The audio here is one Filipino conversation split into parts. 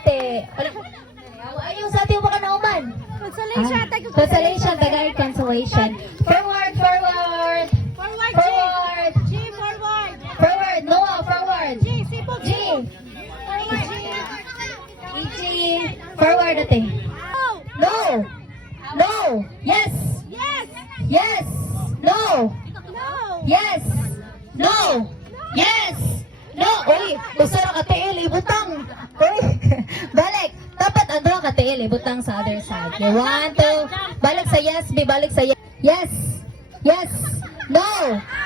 ate. Ayaw sa ate baka nauman. Consolation. Consolation, tagay consolation. Forward, forward. Forward, Forward. G. Forward. Forward, Noah, forward. G. Sipog. G. Forward, G. G. Forward ate. No. No. No. Yes. Yes. Yes. No. No. Yes. No. Yes. No. Uy, gusto na ka-tail, ibutang. Uy, balik. Dapat andro ka-tail, ibutang sa other side. Okay, 1, 2. Balik sa yes, be balik sa yes. Yes. Yes. No.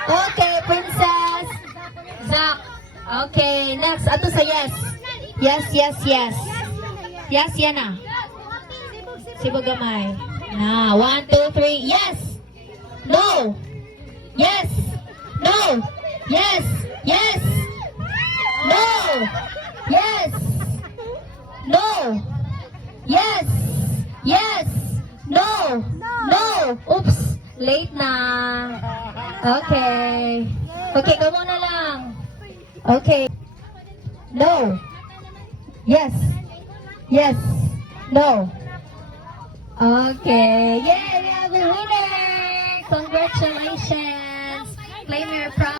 Okay, princess. Zach. Okay, next. Ato sa yes. Yes, yes, yes. Yes, yan na. Sibog gamay. Na, 1, 2, 3. Yes. No. Yes. No. Yes. Yes. No. Yes. No. Yes. Yes. No. No. Oops. Late na. Okay. Okay, ka muna lang. Okay. No. Yes. Yes. No. Okay. Yay, we have a winner. Congratulations. Claim your prize.